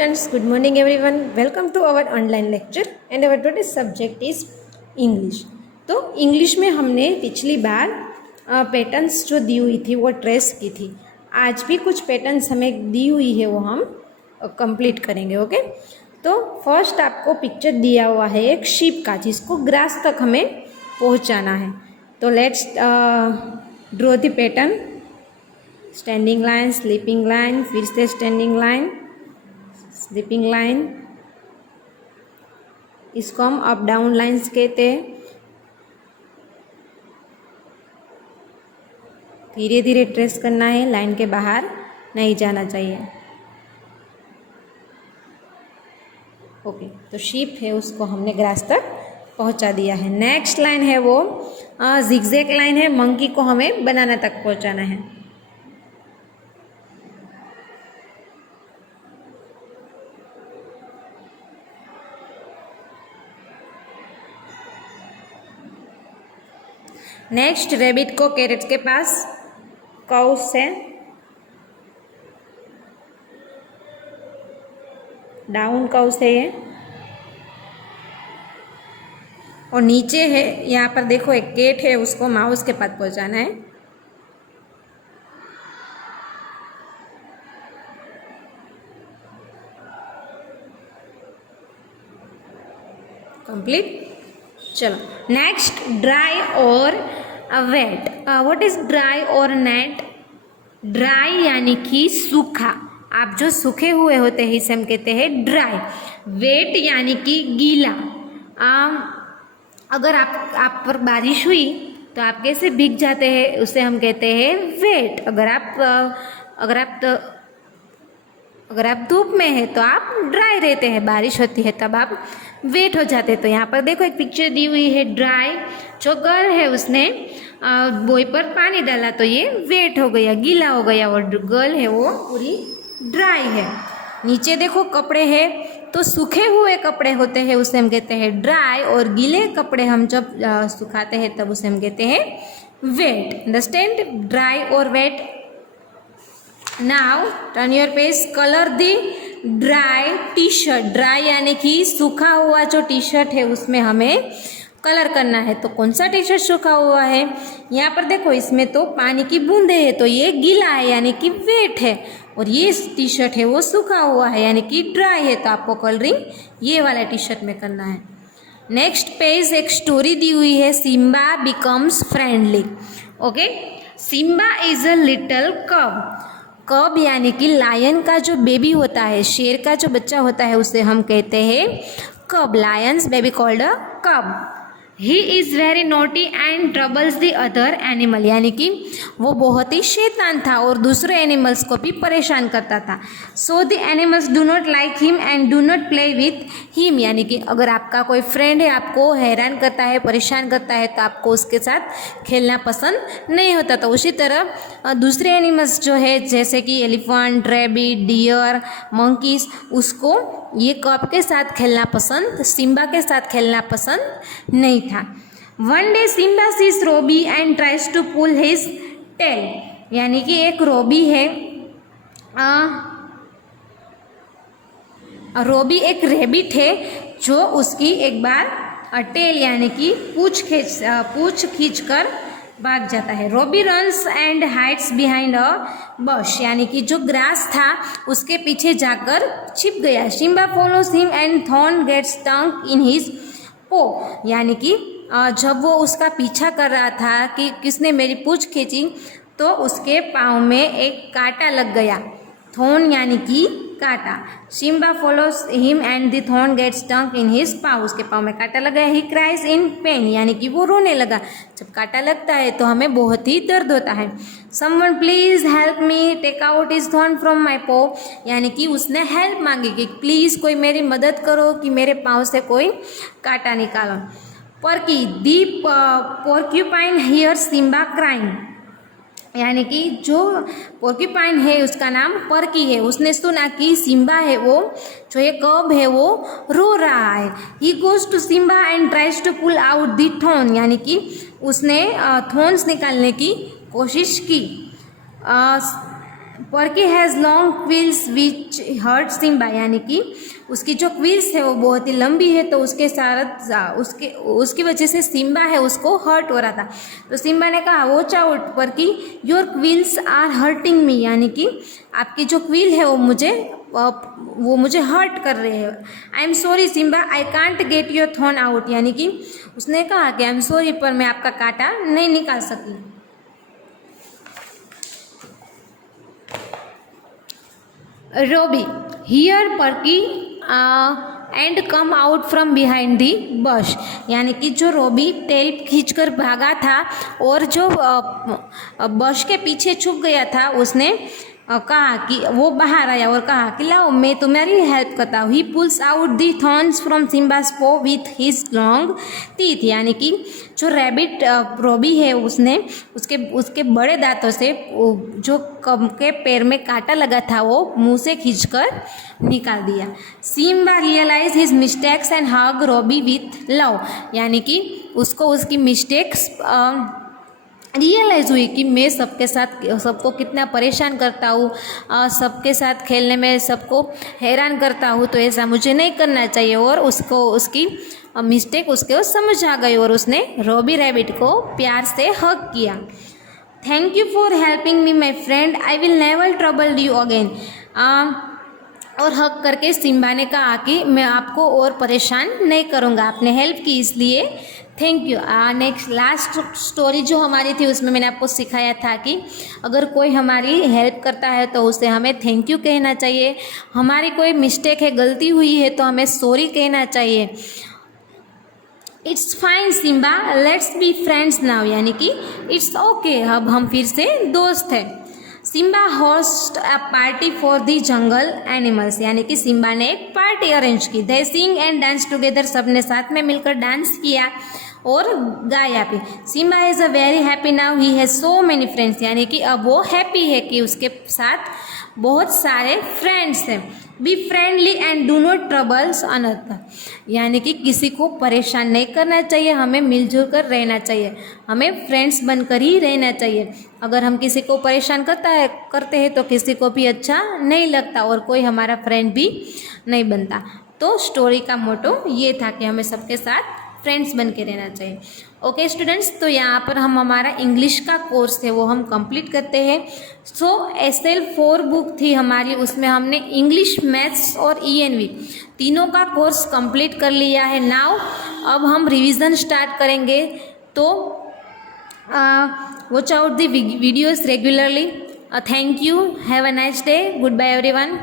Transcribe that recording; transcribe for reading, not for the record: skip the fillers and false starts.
Friends, good morning everyone. Welcome to our online lecture and our today's subject is English. तो English में हमने पिछली बार patterns जो दी हुई थी वो ट्रेस की थी. आज भी कुछ पैटर्न्स हमें दी हुई है वो हम कंप्लीट करेंगे. ओके, तो फर्स्ट आपको पिक्चर दिया हुआ है एक शीप का जिसको ग्रास तक हमें पहुंचाना है. तो let's draw the pattern. Standing line, sleeping line, फिर से स्टैंडिंग लाइन, स्लीपिंग लाइन. इसको हम अप डाउन लाइंस कहते हैं. धीरे धीरे ट्रेस करना है, लाइन के बाहर नहीं जाना चाहिए. ओके, तो शीप है उसको हमने ग्रास तक पहुंचा दिया है. नेक्स्ट लाइन है वो जिगजैग लाइन है. मंकी को हमें बनाना तक पहुंचाना है. नेक्स्ट रेबिट को कैरेट के पास काउस है. डाउन काउस है ये. और नीचे है यहाँ पर देखो एक केट है, उसको माउस के पास पहुंचाना है. कंप्लीट. चलो नेक्स्ट ड्राई और वेट. व्हाट इज ड्राई और नेट? ड्राई यानी कि सूखा. आप जो सूखे हुए होते हैं इसे हम कहते हैं ड्राई. वेट यानी कि गीला. अगर आप पर बारिश हुई तो आप कैसे भीग जाते हैं उसे हम कहते हैं वेट. अगर आप धूप में हैं तो आप ड्राई रहते हैं. बारिश होती है तब आप वेट हो जाते हैं. तो यहाँ पर देखो एक पिक्चर दी हुई है ड्राई. जो गर्ल है उसने बॉय पर पानी डाला तो ये वेट हो गया, गीला हो गया. और गर्ल है वो पूरी ड्राई है. नीचे देखो कपड़े हैं, तो सूखे हुए कपड़े होते हैं उसे हम कहते हैं ड्राई. और गीले कपड़े हम जब सुखाते हैं तब उसे हम कहते हैं वेट. अंडरस्टैंड ड्राई और wet. Now turn your page. Colour the dry T shirt. Dry यानी कि सूखा हुआ जो टी शर्ट है उसमें हमें कलर करना है. तो कौन सा टी शर्ट सूखा हुआ है? यहाँ पर देखो इसमें तो पानी की बूंदे है तो ये गीला है यानी कि वेट है. और ये टी शर्ट है वो सूखा हुआ है यानी कि ड्राई है. तो आपको कलरिंग ये वाला टी शर्ट में करना है. नेक्स्ट पेज एक स्टोरी दी हुई है. Simba becomes friendly. Okay, Simba is a little cub. Cub यानी कि लायन का जो बेबी होता है, शेर का जो बच्चा होता है उसे हम कहते हैं कब. लायंस बेबी कॉल्ड अ कब. He is very naughty and troubles the other animal. यानी कि वो बहुत ही शैतान था और दूसरे एनिमल्स को भी परेशान करता था. So the animals do not like him and do not play with him. यानी कि अगर आपका कोई फ्रेंड है आपको हैरान करता है, परेशान करता है तो आपको उसके साथ खेलना पसंद नहीं होता. तो उसी तरह दूसरे एनिमल्स जो है जैसे कि एलिफेंट, रैबिट, डियर, मंकीज, उसको ये कब के साथ खेलना पसंद, सिम्बा के साथ खेलना पसंद नहीं था. One day Simba sees Robbie and tries to pull his tail. यानी कि एक रोबी है. रोबी एक रेबिट है जो उसकी एक बार टेल यानी कि पूछ खींच कर भाग जाता है. Robbie runs and hides behind a bush. यानी कि जो ग्रास था उसके पीछे जाकर छिप गया. Simba follows him and thorn gets stunk in his paw. यानी कि जब वो उसका पीछा कर रहा था कि किसने मेरी पूंछ खींची तो उसके पाँव में एक कांटा लग गया. थॉर्न यानी कि कांटा. Simba follows him and the thorn gets stunk in his paw. उसके पाँव में कांटा लग गया. He cries in pain. यानी कि वो रोने लगा. जब कांटा लगता है तो हमें बहुत ही दर्द होता है. Someone please help me take out his thorn from my paw. यानी कि उसने हेल्प मांगी कि प्लीज़ कोई मेरी मदद करो कि मेरे पाँव से कोई कांटा निकालो. Perky the porcupine here Simba crying. यानी कि जो पोर्क्यूपाइन है उसका नाम पर्की है. उसने सुना कि सिम्बा है वो जो ये कब है वो रो रहा है. He goes to Simba and tries to pull out the thorn. यानी कि उसने थॉर्न्स निकालने की कोशिश की. Perky has long quills which hurt Simba, यानी कि उसकी जो क्विल्स है वो बहुत ही लंबी है, तो उसके साथ उसकी वजह से सिम्बा है उसको हर्ट हो रहा था। तो सिम्बा ने कहा watch out Perky, your quills are hurting me, यानी कि आपकी जो क्विल है वो मुझे हर्ट कर रहे हैं। I am sorry Simba, I can't get your thorn out, यानी कि उसने कहा कि आई एम सॉरी पर मैं आपका कांटा नहीं निकाल सकी। Robbie hear perky and come out from behind the bush, यानी कि जो रोबी टेल खींचकर भागा था और जो बश के पीछे छुप गया था, उसने कहा कि वो बाहर आया और कहा कि लाओ मैं तुम्हारी हेल्प करता हूँ। ही pools out the thorns from सिम्बास पो विथ हिज लॉन्ग टीथ, यानी कि जो रैबिट रोबी है उसने उसके बड़े दांतों से जो कम के पैर में कांटा लगा था वो मुंह से खींचकर निकाल दिया। Simba realise his mistakes and hug Robbie with love, यानी कि उसको उसकी मिस्टेक्स रियलाइज़ हुई कि मैं सबको कितना परेशान करता हूँ, सबके साथ खेलने में सबको हैरान करता हूँ, तो ऐसा मुझे नहीं करना चाहिए। और उसको उसकी मिस्टेक उसको समझ आ गई और उसने रोबी रैबिट को प्यार से हग किया। Thank you for helping me my friend, I will never trouble you again. और हक करके सिम्बा ने कहा कि मैं आपको और परेशान नहीं करूँगा, आपने हेल्प की इसलिए thank you. Next last story जो हमारी थी उसमें मैंने आपको सिखाया था कि अगर कोई हमारी हेल्प करता है तो उसे हमें थैंक यू कहना चाहिए, हमारी कोई मिस्टेक है गलती हुई है तो हमें सॉरी कहना चाहिए। It's fine Simba, let's be friends now, यानी कि इट्स ओके, अब हम फिर से दोस्त हैं। Simba host a party for the jungle animals, यानी कि सिम्बा ने एक पार्टी अरेंज की। They sing and dance together, सबने साथ में मिलकर डांस किया और गाया भी। Simba is a very happy now, he has so many friends, यानी कि अब वो हैप्पी है कि उसके साथ बहुत सारे फ्रेंड्स हैं। Be friendly and do not troubles another, यानी कि किसी को परेशान नहीं करना चाहिए, हमें मिलजुल कर रहना चाहिए, हमें फ्रेंड्स बनकर ही रहना चाहिए। अगर हम किसी को परेशान करते हैं तो किसी को भी अच्छा नहीं लगता और कोई हमारा फ्रेंड भी नहीं बनता। तो स्टोरी का मोटो ये था कि हमें सबके साथ फ्रेंड्स बन के रहना चाहिए। ओके स्टूडेंट्स, तो यहाँ पर हम हमारा इंग्लिश का कोर्स है वो हम कंप्लीट करते हैं। सो SL 4 बुक थी हमारी, उसमें हमने इंग्लिश, मैथ्स और ENV तीनों का कोर्स कंप्लीट कर लिया है। नाउ अब हम रिवीजन स्टार्ट करेंगे, तो watch out the videos regularly. Thank you, have a nice day, goodbye everyone.